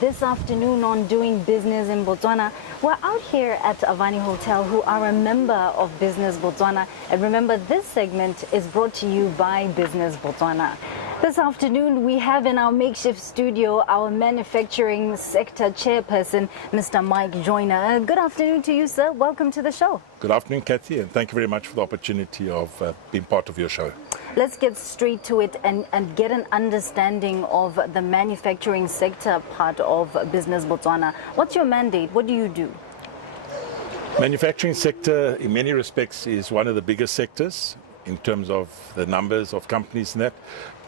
This afternoon on Doing Business in Botswana, we're out here at Avani Hotel, who are a member of Business Botswana. And remember, this segment is brought to you by Business Botswana. This afternoon, we have in our makeshift studio our manufacturing sector chairperson, Mr. Mike Joyner. Good afternoon to you, sir. Welcome to the show. Good afternoon, Cathy, and thank you very much for the opportunity of being part of your show. Let's get straight to it and get an understanding of the manufacturing sector part of Business Botswana. What's your mandate? What do you do? Manufacturing sector, in many respects, is one of the biggest sectors in terms of the numbers of companies in that.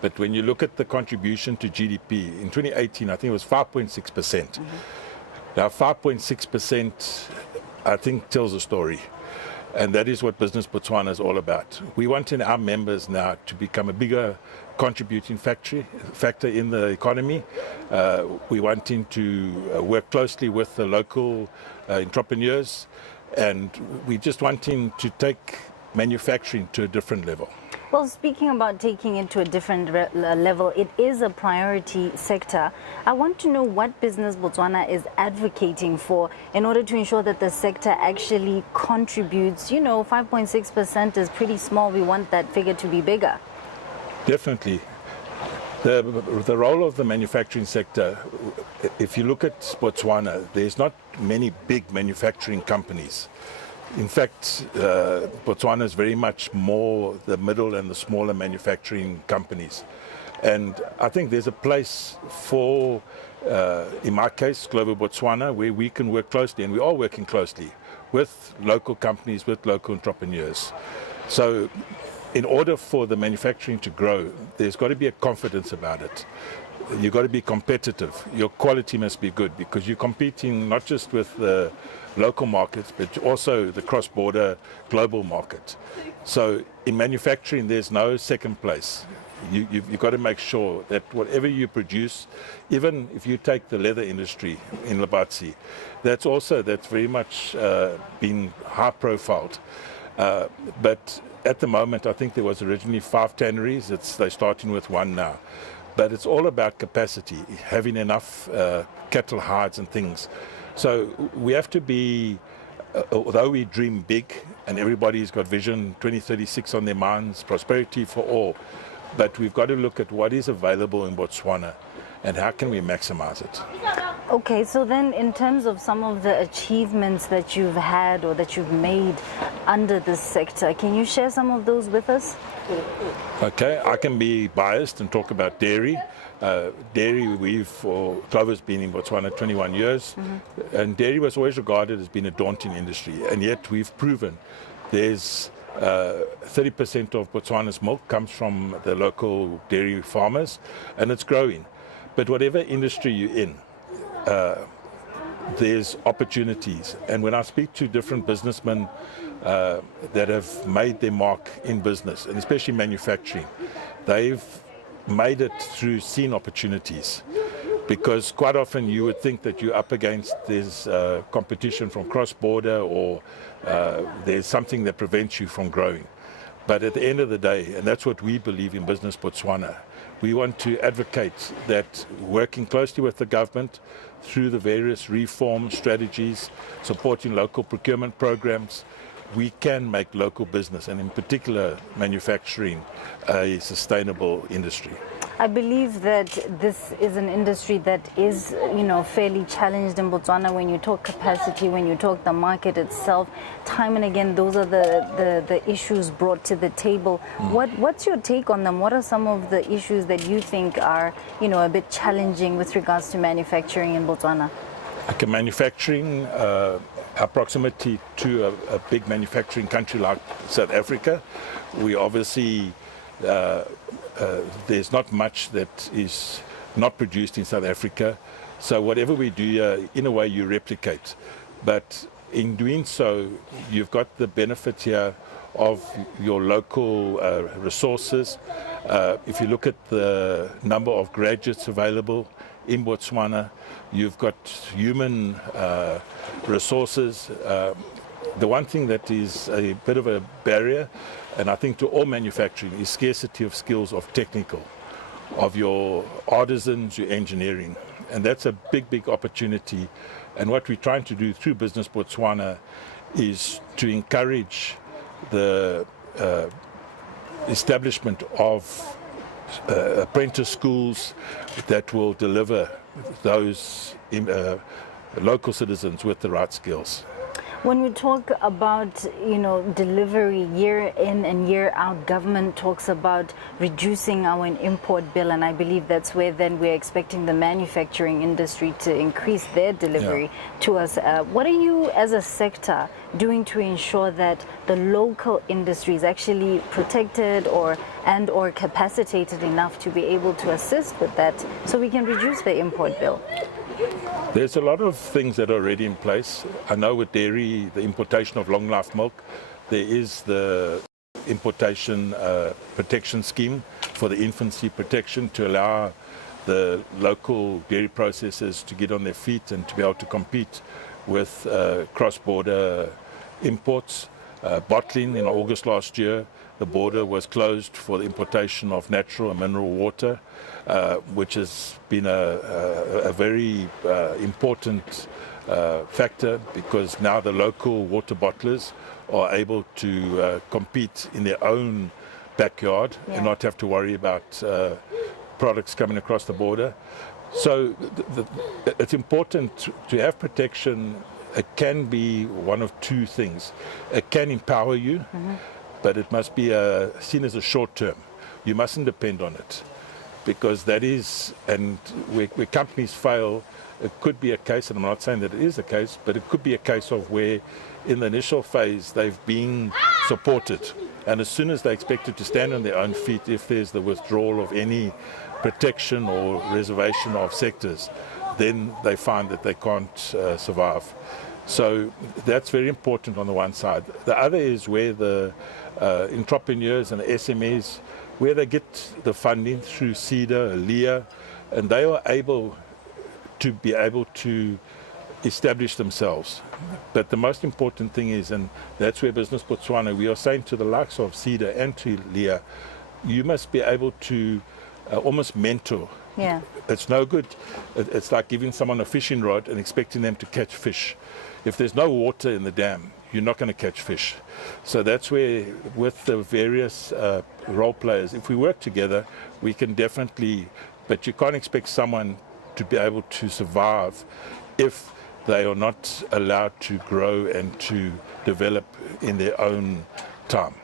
But when you look at the contribution to GDP, in 2018, I think it was 5.6%. Now, 5.6%, I think, tells a story. And that is what Business Botswana is all about. We want in our members now to become a bigger contributing factor in the economy. We wanting to work closely with the local entrepreneurs, and we just wanting to take manufacturing to a different level. Well, speaking about taking it to a different level, it is a priority sector. I want to know what Business Botswana is advocating for in order to ensure that the sector actually contributes. You know, 5.6% is pretty small. We want that figure to be bigger. Definitely. The role of the manufacturing sector, if you look at Botswana, there's not many big manufacturing companies. In fact, Botswana is very much more the middle and the smaller manufacturing companies. And I think there's a place for, in my case, Global Botswana, where we can work closely, and we are working closely with local companies, with local entrepreneurs. So in order for the manufacturing to grow, there's got to be a confidence about it. You've got to be competitive. Your quality must be good, because you're competing not just with the local markets, but also the cross-border global market. So in manufacturing, there's no second place. You've got to make sure that whatever you produce, even if you take the leather industry in Labatsi, that's very much been high-profiled. But at the moment, I think there was originally 5 tanneries. They're starting with 1 now. But it's all about capacity, having enough cattle hides and things. So we have to be, although we dream big and everybody's got Vision 2036 on their minds, prosperity for all, but we've got to look at what is available in Botswana and how can we maximize it. Okay, so then in terms of some of the achievements that you've had or that you've made under this sector, can you share some of those with us? Okay, I can be biased and talk about dairy. Dairy, Clover's been in Botswana 21 years, and dairy was always regarded as being a daunting industry, and yet we've proven there's 30% of Botswana's milk comes from the local dairy farmers, and it's growing. But whatever industry you're in, there's opportunities. And when I speak to different businessmen that have made their mark in business, and especially manufacturing, they've made it through seeing opportunities. Because quite often you would think that you're up against this competition from cross-border, or there's something that prevents you from growing. But at the end of the day, and that's what we believe in Business Botswana, we want to advocate that working closely with the government through the various reform strategies, supporting local procurement programs, we can make local business, and in particular manufacturing, a sustainable industry. I believe that this is an industry that is, fairly challenged in Botswana. When you talk capacity, when you talk the market itself, time and again, those are the issues brought to the table. What's your take on them? What are some of the issues that you think are, a bit challenging with regards to manufacturing in Botswana? Okay, manufacturing, our proximity to a big manufacturing country like South Africa, we obviously there's not much that is not produced in South Africa. So whatever we do, in a way you replicate. But in doing so, you've got the benefit here of your local resources. If you look at the number of graduates available in Botswana, you've got human resources. The one thing that is a bit of a barrier, and I think to all manufacturing, is scarcity of skills of technical, of your artisans, your engineering. And that's a big opportunity. And what we're trying to do through Business Botswana is to encourage the establishment of apprentice schools that will deliver those local citizens with the right skills. When we talk about, delivery year in and year out, government talks about reducing our import bill, and I believe that's where then we're expecting the manufacturing industry to increase their delivery to us. What are you as a sector doing to ensure that the local industry is actually protected or capacitated enough to be able to assist with that so we can reduce the import bill? There's a lot of things that are already in place. I know with dairy, the importation of long life milk, there is the importation protection scheme for the infancy protection to allow the local dairy processors to get on their feet and to be able to compete with cross-border imports. Bottling in August last year, the border was closed for the importation of natural and mineral water, which has been a very important factor, because now the local water bottlers are able to compete in their own backyard and not have to worry about products coming across the border. So it's important to have protection. It can be one of two things. It can empower you, but it must be seen as a short term. You mustn't depend on it, because that is, and where companies fail, it could be a case, and I'm not saying that it is a case, but it could be a case of where in the initial phase they've been supported, and as soon as they're expected to stand on their own feet, if there's the withdrawal of any protection or reservation of sectors, then they find that they can't survive. So that's very important on the one side. The other is where the entrepreneurs and the SMEs, where they get the funding through CEDA, LEA, and they are able to establish themselves. But the most important thing is, and that's where Business Botswana, we are saying to the likes of CEDA and to LEA, you must be able to almost mentor. Yeah. It's no good. It's like giving someone a fishing rod and expecting them to catch fish. If there's no water in the dam, you're not going to catch fish. So that's where, with the various role players, if we work together, we can definitely, but you can't expect someone to be able to survive if they are not allowed to grow and to develop in their own time.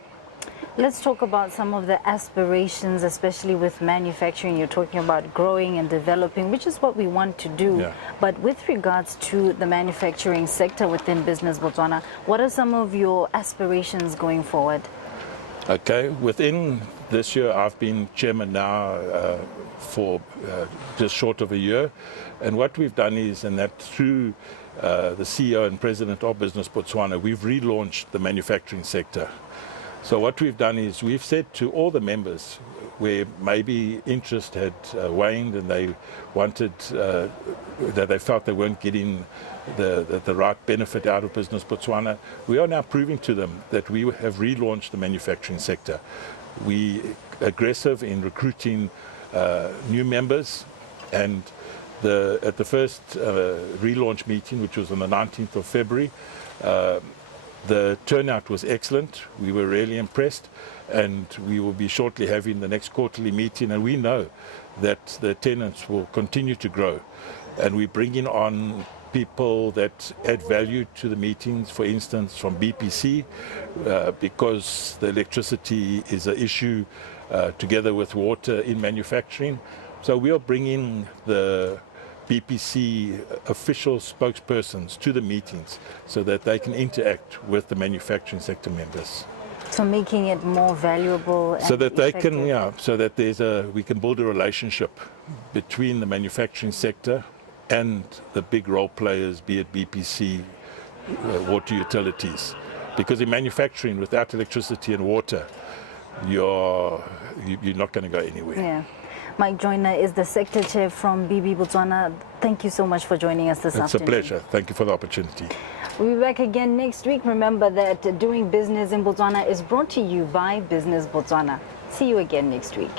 Let's talk about some of the aspirations, especially with manufacturing. You're talking about growing and developing, which is what we want to do. Yeah. But with regards to the manufacturing sector within Business Botswana, what are some of your aspirations going forward? Okay, within this year, I've been chairman now for just short of a year. And what we've done is, and that through the CEO and president of Business Botswana, we've relaunched the manufacturing sector. So what we've done is we've said to all the members where maybe interest had waned and they wanted, that they felt they weren't getting the right benefit out of Business Botswana, we are now proving to them that we have relaunched the manufacturing sector. We are aggressive in recruiting new members, and at the first relaunch meeting, which was on the 19th of February, the turnout was excellent. We were really impressed, and we will be shortly having the next quarterly meeting, and we know that the attendance will continue to grow. And we're bringing on people that add value to the meetings, for instance, from BPC, because the electricity is an issue together with water in manufacturing. So we are bringing the BPC official spokespersons to the meetings so that they can interact with the manufacturing sector members. So making it more valuable and so that they effective. can, so that we can build a relationship between the manufacturing sector and the big role players, be it BPC, water utilities. Because in manufacturing, without electricity and water, you're not going to go anywhere. Yeah. Mike Joyner is the sector chair from BB Botswana. Thank you so much for joining us this afternoon. It's a pleasure. Thank you for the opportunity. We'll be back again next week. Remember that Doing Business in Botswana is brought to you by Business Botswana. See you again next week.